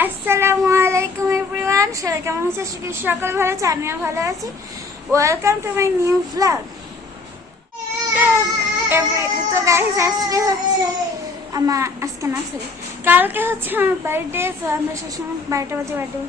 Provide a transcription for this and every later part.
আসসালামু আলাইকুম এভরিওয়ান সবাই কেমন আছে সকল ভালো আছে আমিও ভালো আছি। Welcome to my new vlog তো গাইস আজকে হচ্ছে আমার আজকে না সরি কালকে হচ্ছে আমার বার্থডে তো আমরা সবসময় বারোটা বাজে বার্থডে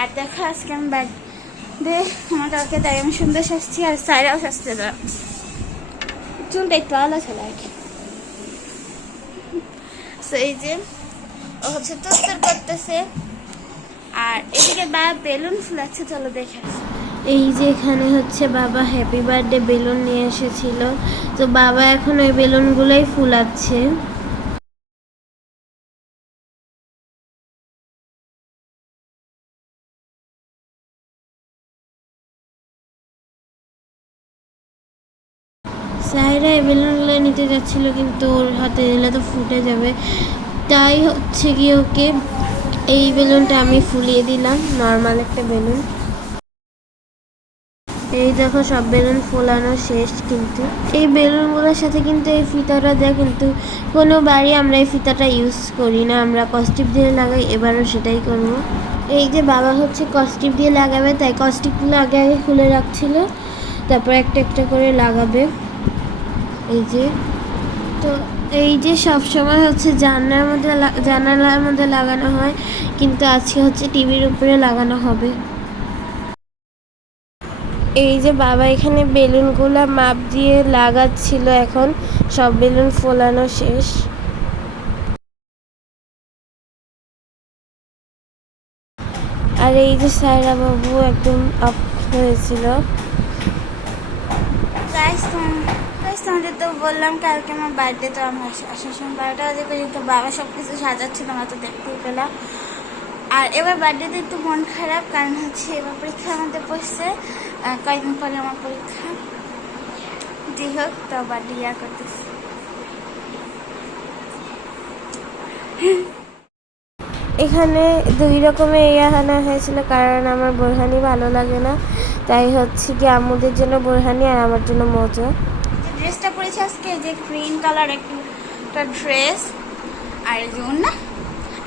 আর দেখো আজকে আমি বার্থডে আমার কালকে তাই আমি সুন্দর সাজছি আর সাইরাও সাজতে দাও চুলটা একটু আলাদা ছিল আর কি So, এই যে হচ্ছে তোস্তর করতেছে। আর এদিকে বা বেলুন ফুলাচ্ছে, চলো দেখে এই যে এখানে হচ্ছে বাবা হ্যাপি বার্থডে বেলুন নিয়ে এসেছিল। তো বাবা এখন ওই বেলুনগুলোই ফুলাচ্ছে। সাইরা এই বেলুনগুলো নিতে যাচ্ছিল, কিন্তু ওর হাতে দিলে তো ফুটে যাবে। তাই হচ্ছে কি ওকে এই বেলুনটা আমি ফুলিয়ে দিলাম নর্মাল একটা বেলুন। এই দেখো, সব বেলুন ফোলানো শেষ কিন্তু। এই বেলুনগুলোর সাথে কিন্তু এই ফিতাটা দেয় কিন্তু কোনো বাড়ি আমরা এই ফিতাটা ইউজ করি না। আমরা কস্টিপ দিয়ে লাগাই, এবারও সেটাই করব। এই যে বাবা হচ্ছে কস্টিপ দিয়ে লাগাবে, তাই কস্টিপগুলো আগে আগে খুলে রাখছিল। তারপর একটা একটা করে লাগাবে। এই যে, তো এই যে সব সময় হচ্ছে জানলার মধ্যে জানালার মধ্যে লাগানো হয় কিন্তু আজকে হচ্ছে টিভির উপরে লাগানো হবে। এই যে বাবা এখানে বেলুনগুলো মাপ দিয়ে লাগাচ্ছিল এখন সব বেলুন ফোলানো শেষ। আর এই যে সায়রা বাবু একদম আপ হয়েছিল। তোমাদের তো বললাম কালকে আমার বার্থডে তো আমার আসার সময় বারোটা বাজে পর্যন্ত বাবা সব কিছু সাজাচ্ছিল, আমরা তো দেখতেই পেলাম। আর এবার বার্থডেতে একটু মন খারাপ, কারণ হচ্ছে এবার পরীক্ষা আমাদের পড়ছে। কয়েকদিন পরে আমার পরীক্ষা। যাই হোক, তো বার্থডে ইয়া করতেছি। এখানে দুই রকমের ইয়া আনা হয়েছিল, কারণ আমার বোরহানি ভালো লাগে না। তাই হচ্ছে কি আম্মুদের জন্য বোরহানি আর আমার জন্য মজা। ড্রেসটা পরেছি আজকে, যে গ্রিন কালার একটা ড্রেস আর এই যে ওনা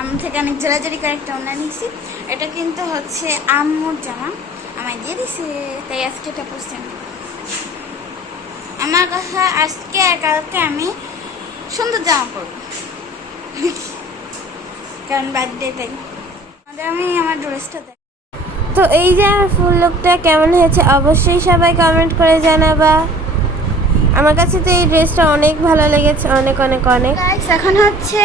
আমি থেকে অনেক জোরাজোরি করে একটা ওনা নিয়েছি। এটা কিন্তু হচ্ছে আম্মুর জামা। আমায় দিয়ে দিছে, তাই আজকে এটা পরছি আমার কথা, আজকে কালকে আমি সুন্দর জামা পরবো। কারণ বার্থডে, তাই। আমি আমার ড্রেসটা দেখ তো এই যে আমার ফুল লুকটা কেমন হয়েছে, অবশ্যই সবাই কমেন্ট করে জানাবা। আমার কাছে তো এই ড্রেসটা অনেক ভালো লেগেছে, অনেক অনেক অনেক। এখন হচ্ছে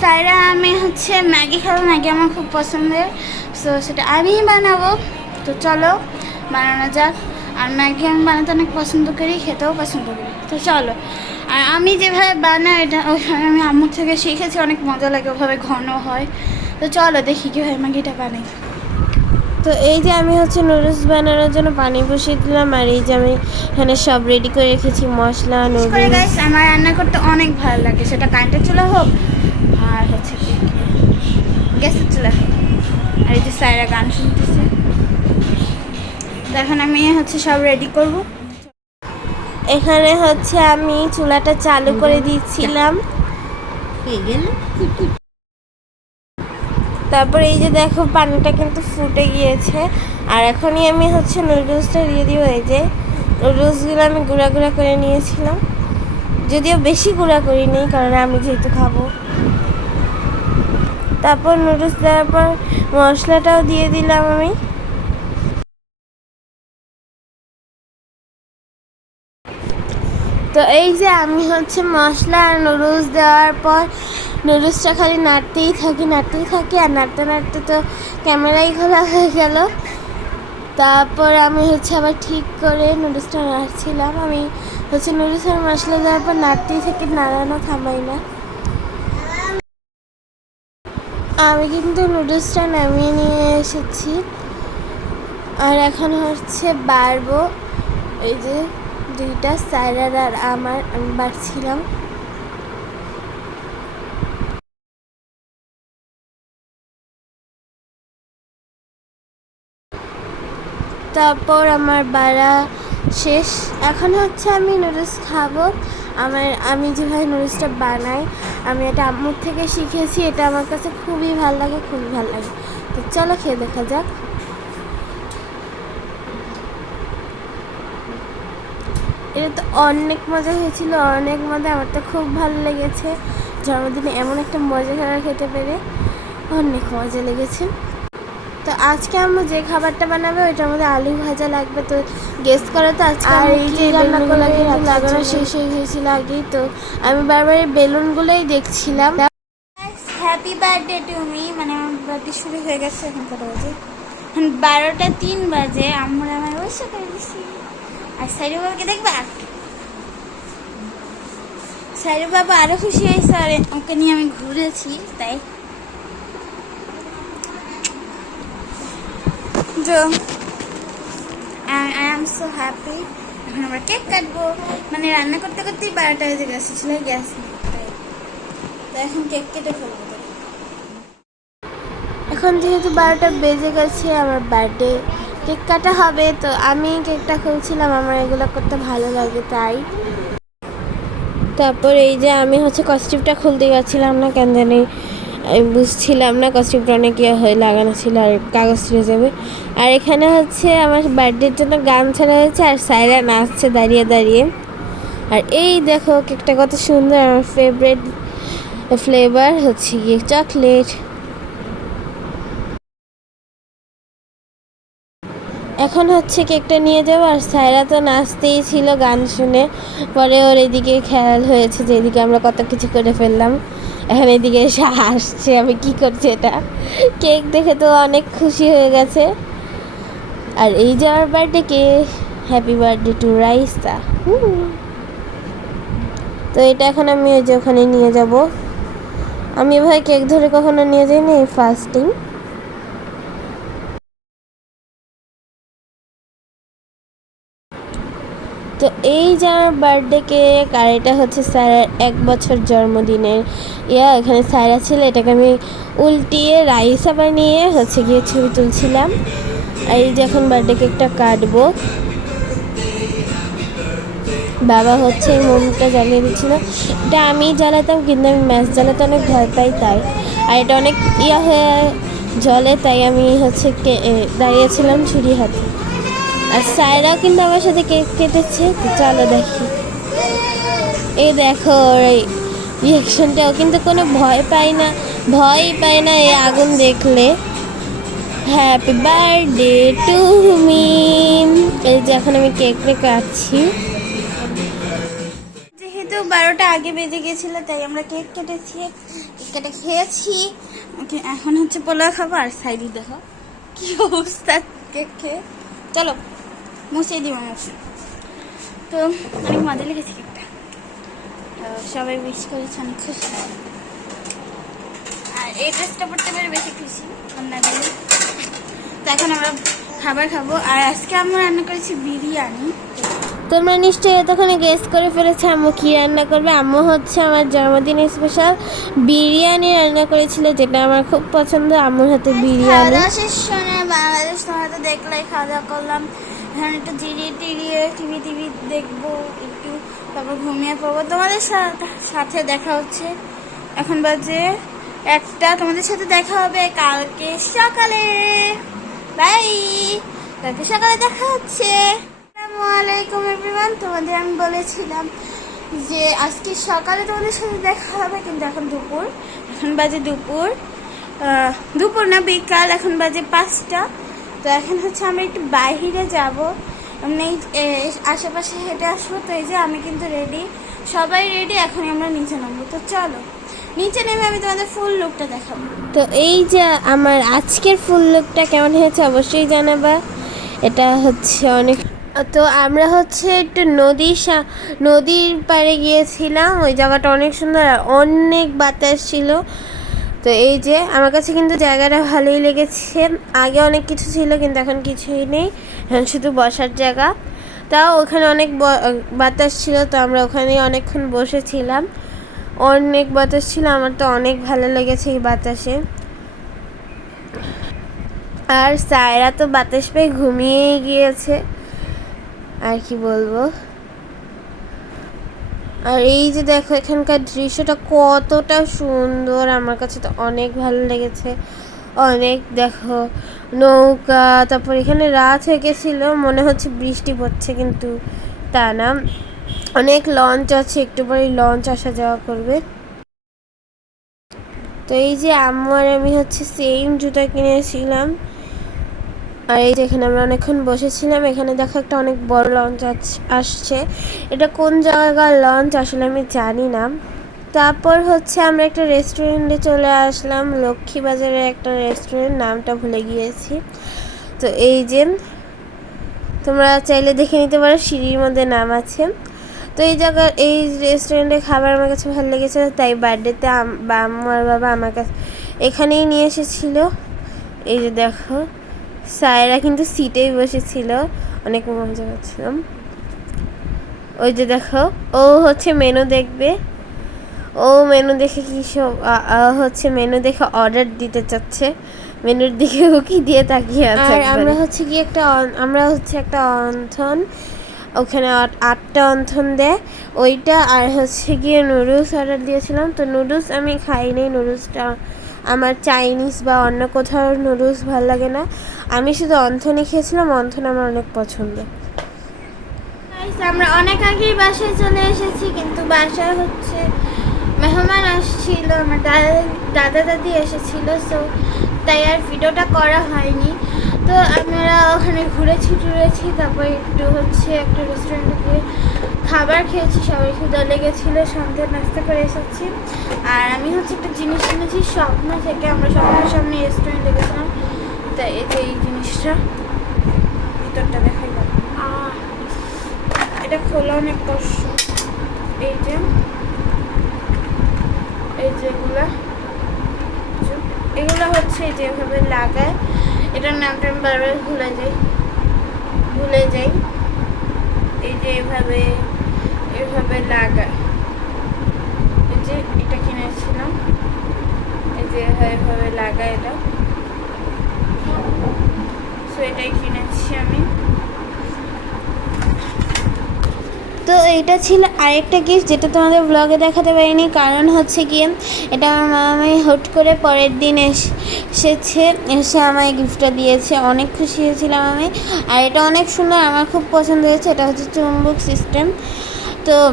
সাইরা আমি হচ্ছে ম্যাগি খাব, ম্যাগি আমার খুব পছন্দের। সো সেটা আমিই বানাবো। তো চলো, বানানো যাক। আর ম্যাগি আমি বানাতে অনেক পছন্দ করি, খেতেও পছন্দ করি। তো চলো, আর আমি যেভাবে বানাই, এটা ওইভাবে আমি আম্মুর থেকে শিখেছি, অনেক মজা লাগে, ওভাবে ঘন হয়। তো চলো, দেখি কীভাবে ম্যাগিটা বানাই। তো এই যে আমি হচ্ছে নুডলস বানানোর জন্য পানি বসিয়ে দিলাম আর এই যে আমি এখানে সব রেডি করে রেখেছি মশলা নুডলস। আমার রান্না করতে অনেক ভালো লাগে। সেটা কারেন্টের চুলা হোক আর হচ্ছে গ্যাসের চুলা হোক। আর এই যে স্যারা গান শুনতেছে। তো এখন আমি হচ্ছে সব রেডি করব। এখানে হচ্ছে আমি চুলাটা চালু করে দিচ্ছিলাম। তারপর এই যে দেখো, পানিটা কিন্তু ফুটে গিয়েছে। আর এখনই আমি হচ্ছে নুডলসটা দিয়ে দিব। এই যে নুডলসগুলো আমি গুঁড়া গুঁড়া করে নিয়েছিলাম। যদিও বেশি গুঁড়া করিনি, কারণ আমি যেহেতু খাব। তারপর নুডলস দেওয়ার পর মশলাটাও দিয়ে দিলাম আমি। তো এই যে আমি হচ্ছে মশলা আর নুডলস দেওয়ার পর নুডলসটা খালি নাড়তেই থাকি নাড়তেই থাকি, আর নাড়তে নাড়তে তো ক্যামেরাই খোলা হয়ে গেল। তারপর আমি হচ্ছে আবার ঠিক করে নুডলসটা নাড়ছিলাম। আমি হচ্ছে নুডলস আর মশলা দেওয়ার পর নাড়তেই থাকি, নাড়ানো থামাই না। আমি কিন্তু নুডলসটা নামিয়ে নিয়ে এসেছি। আর এখন হচ্ছে বাড়বো। এই যে দুইটা সাইরার আর আমার, আমি বাড়ছিলাম। তারপর আমার বাড়া শেষ। এখন হচ্ছে আমি নুডলস খাব। আমার, আমি যেভাবে নুডলসটা বানাই, আমি এটা আম্মুর থেকে শিখেছি, এটা আমার কাছে খুবই ভালো লাগে, খুবই ভালো লাগে। তো চলো খেয়ে দেখা যাক। এটা তো অনেক মজা হয়েছিল, অনেক মজা, আমার তো খুব ভালো লেগেছে। জন্মদিনে এমন একটা মজা খাবার খেতে পেরে অনেক মজা লেগেছে। তো আজকে আমরা যে খাবারটা বানাবে ওইটার মধ্যে আলু ভাজা লাগবে তো গেস্ট করে তো আজকে আর এই যে যে রান্না বেলুনগুলো করলে কিন্তু লাগানো লাগানো শেষ হয়ে গিয়েছিল আগেই তো আমি বারবার এই বেলুনগুলোই দেখছিলাম। হ্যাপি বার্থডে টু মি মানে আমার বার্থডে শুরু হয়ে গেছে এখন কত বাজে? এখন বারোটা তিন বাজে আমরা আমার অবশ্য করে দিছি। আর সাইরু বাবাকে দেখবা? সাইরু বাবা আরও খুশি হয়েছে আর ওকে নিয়ে আমি ঘুরেছি তাই। তো আই এম সো হ্যাপি এখন আমরা কেক কাটবো। মানে রান্না করতে করতেই বারোটা বেজে গেছে, ছিল গ্যাস তো এখন কেক কেটে ফেলব। এখন যেহেতু বারোটা বেজে গেছে, আমার বার্থডে কেক কাটা হবে, তো আমি কেকটা খুলছিলাম, আমার এগুলো করতে ভালো লাগে, তাই। তারপর এই যে আমি হচ্ছে কস্টিউমটা খুলতে গেছিলাম না, কেন জানি। আমি বুঝছিলাম না কস্টিউমটা অনেক ইয়ে হয়ে লাগানো ছিল আর কাগজ ছিঁড়ে যাবে। আর এখানে হচ্ছে আমার বার্থডের জন্য গান ছাড়া হয়েছে আর সাইরা নাচছে দাঁড়িয়ে দাঁড়িয়ে। আর এই দেখো কেকটা কত সুন্দর, আমার ফেভারিট ফ্লেভার হচ্ছে গিয়ে চকলেট এখন হচ্ছে কেকটা নিয়ে যাব আর সায়রা তো নাচতেই ছিল গান শুনে। পরে ওর এদিকে খেয়াল হয়েছে যে এদিকে আমরা কত কিছু করে ফেললাম। এখন এদিকে এসে আসছে আমি কি করছি এটা? কেক দেখে তো অনেক খুশি হয়ে গেছে। আর এই যাওয়ার বার্থডে কে হ্যাপি বার্থডে টু রাইসা তো এটা এখন আমি ওই যে ওখানে নিয়ে যাব। আমি এভাবে কেক ধরে কখনো নিয়ে যাইনি ফার্স্টিং তো এই যে আমার বার্থডে কেক আর এটা হচ্ছে স্যারের এক বছর জন্মদিনের ইয়া, এখানে স্যারা ছিল, এটাকে আমি উল্টিয়ে রাইসা বানিয়ে হচ্ছে গিয়ে ছবি তুলছিলাম। আর এই যে এখন বার্থডে কেকটা কাটবো। বাবা হচ্ছে এই মোমটা জ্বালিয়ে দিচ্ছিল। এটা আমি জ্বালাতাম, কিন্তু আমি ম্যাচ জ্বালাতে অনেক ভয় পাই তাই। আর এটা অনেক ইয়া হয়ে জলে, তাই আমি হচ্ছে দাঁড়িয়েছিলাম ছুরি হাতে। আর সায়রা কিন্তু আমার সাথে কেক কেটেছে, তো চলো দেখি। এই দেখো, ওর এই রিয়াকশনটাও কিন্তু কোনো ভয় পায় না, ভয়ই পায় না এই আগুন দেখলে। হ্যাপি বার্থডে টু মি এই যে এখন আমি কেকটা কাটছি। যেহেতু বারোটা আগে বেজে গেছিল, তাই আমরা কেক কেটেছি, কেক কেটে খেয়েছি। এখন হচ্ছে পোলাও খাব, আর সাইডি দেখো, কি অবস্থা কেক খেয়ে। চলো। মুছিয়ে দিব মুছে তো অনেক মজা লেগেছে কেকটা সবাই উইশ করেছে অনেক খুশি। আর এই ড্রেসটা পড়তে পেরে বেশি খুশি অন্যদের তো এখন আমরা খাবার খাব। আর আজকে আমরা রান্না করেছি বিরিয়ানি। তোমরা নিশ্চয়ই এতক্ষণে গেস করে ফেলেছে আম্মু কী রান্না করবে? আম্মু হচ্ছে আমার জন্মদিন স্পেশাল বিরিয়ানি রান্না করেছিল যেটা আমার খুব পছন্দ। আম্মুর হাতে বিরিয়ানি। শেষ শুনে বাংলাদেশ তোমরা তো দেখলাই খাওয়া দাওয়া করলাম। এখন একটু জিরিয়ে টিরিয়ে টিভি টিভি দেখব, একটু তারপর ঘুমিয়ে পড়ব। তোমাদের সাথে দেখা হচ্ছে। এখন বাজে একটা, তোমাদের সাথে দেখা হবে কালকে সকালে। বাই! কালকে সকালে দেখা হচ্ছে। আসসালামু আলাইকুম এভরিওয়ান তোমাদের আমি বলেছিলাম যে আজকে সকালে তোমাদের সাথে দেখা হবে, কিন্তু এখন দুপুর। এখন বাজে দুপুর। দুপুর না, বিকাল। এখন বাজে পাঁচটা। তো এখন হচ্ছে আমরা একটু বাইরে যাব। এমনি এ, আশেপাশে হেঁটে আসব তো এই যে আমি কিন্তু রেডি সবাই রেডি এখন আমরা নিচে নামবো। তো চলো নিচে নেমে আমি তোমাদের ফুল লুকটা দেখাবো। তো এই যে আমার আজকের ফুল লুকটা কেমন হয়েছে অবশ্যই জানাবা। এটা হচ্ছে অনেক তো আমরা হচ্ছে একটু নদীর নদীর পাড়ে গিয়েছিলাম। ওই জায়গাটা অনেক সুন্দর আর অনেক বাতাস ছিল। তো এই যে আমার কাছে কিন্তু জায়গাটা ভালোই লেগেছে। আগে অনেক কিছু ছিল কিন্তু এখন কিছুই নেই। এখন শুধু বসার জায়গা। তাও ওখানে অনেক বাতাস ছিল তো আমরা ওখানে অনেকক্ষণ বসেছিলাম। অনেক বাতাস ছিল, আমার তো অনেক ভালো লেগেছে এই বাতাসে। আর সায়রা তো বাতাস পেয়ে ঘুমিয়েই গিয়েছে। আর কি বলব? আর এই যে দেখো, এখানকার দৃশ্যটা কতটা সুন্দর। আমার কাছে তো অনেক ভালো লেগেছে। অনেক দেখো, নৌকা, তারপর এখানে রাত হয়ে গেছিল, মনে হচ্ছে বৃষ্টি পড়ছে কিন্তু তা না। অনেক লঞ্চ আছে, একটু পরে লঞ্চ আসা যাওয়া করবে। তো এই যে আমার আমি হচ্ছে সেম জুতা কিনেছিলাম। আর এই যে এখানে আমরা অনেকক্ষণ বসেছিলাম, এখানে দেখো একটা অনেক বড় লঞ্চ আসছে। এটা কোন জায়গার লঞ্চ আসলে আমি জানি না। তারপর হচ্ছে আমরা একটা রেস্টুরেন্টে চলে আসলাম, লক্ষ্মীবাজারের একটা রেস্টুরেন্ট নামটা ভুলে গিয়েছি। তো এই যে, তোমরা চাইলে দেখে নিতে পারো, সিঁড়ির মধ্যে নাম আছে। তো এই জায়গার এই রেস্টুরেন্টে খাবার আমার কাছে ভালো লেগেছে, তাই বার্থডেতে আমার বাবা আমার কাছে, এখানেই নিয়ে এসেছিল। এই যে দেখো। সায়রা কিন্তু সিটেই বসেছিল। অনেক মজা করছিলাম। ওই যে দেখো ও হচ্ছে মেনু দেখবে। ও মেনু দেখে কি সব হচ্ছে মেনু দেখে অর্ডার দিতে চাচ্ছে। মেনুর দিকে উকি দিয়ে তাকিয়ে আছে আর আমরা হচ্ছে কি একটা আমরা হচ্ছে একটা অন্থন। ওখানে আট- আটটা অন্থন দেয়। ওইটা আর হচ্ছে গিয়ে নুডলস অর্ডার দিয়েছিলাম। তো নুডলস আমি খাইনি নুডলসটা আমার চাইনিজ বা অন্য কোথাও নুডলস ভালো লাগে না। আমি শুধু অন্থনি খেয়েছিলাম, অন্থন আমার অনেক পছন্দ। আমরা অনেক আগেই বাসায় চলে এসেছি, কিন্তু বাসায় হচ্ছে মেহমান আসছিল, আমার দাদা দাদা দাদি এসেছিল সো তাই আর ভিডিওটা করা হয়নি। তো আমরা ওখানে ঘুরেছি টুরেছি তারপর একটু হচ্ছে একটা রেস্টুরেন্টে গিয়ে খাবার খেয়েছি সবাই ক্ষুদা লেগেছিলো সন্ধ্যে নাস্তা করে এসেছি। আর আমি হচ্ছে একটা জিনিস কিনেছি স্বপ্ন থেকে আমরা স্বপ্নের সামনে রেস্টুরেন্টে গেছিলাম। তাই এই যে এই জিনিসটা। ভিতরটা দেখাই এটা খোলা অনেক কষ্ট। এই যে এই যেগুলা এগুলো হচ্ছে যেভাবে লাগায় এটার নামটা আমি বারবার ভুলে যাই। ভুলে যাই। এই যে এভাবে এভাবে লাগা এই যে এটা কিনেছিলাম এই যে এভাবে লাগা এটা। সো এটাই কিনেছি আমি। তো এটা ছিল আরেকটা গিফট যেটা তোমাদের ব্লগে দেখাতে পারিনি, কারণ হচ্ছে গিয়ে এটা আমার মামাই হুট করে পরের দিন এস- এসেছে, এসে আমায় গিফটটা দিয়েছে। অনেক খুশি হয়েছিলাম আমি। আর এটা অনেক সুন্দর, আমার খুব পছন্দ হয়েছে। এটা হচ্ছে চুম্বক সিস্টেম তো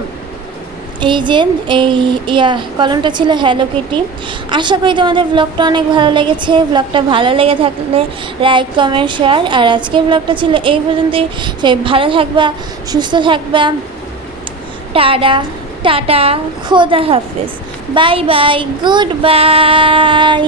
এই যে, এই ইয়া, কলমটা ছিল হ্যালো কিটি আশা করি তোমাদের ব্লগটা অনেক ভালো লেগেছে। ব্লগটা ভালো লেগে থাকলে লাইক কমেন্ট শেয়ার আর আজকের ব্লগটা ছিল এই পর্যন্তই। সবাই ভালো থাকবা, সুস্থ থাকবা। টাটা টাটা খোদা হাফেজ। Bye bye good bye.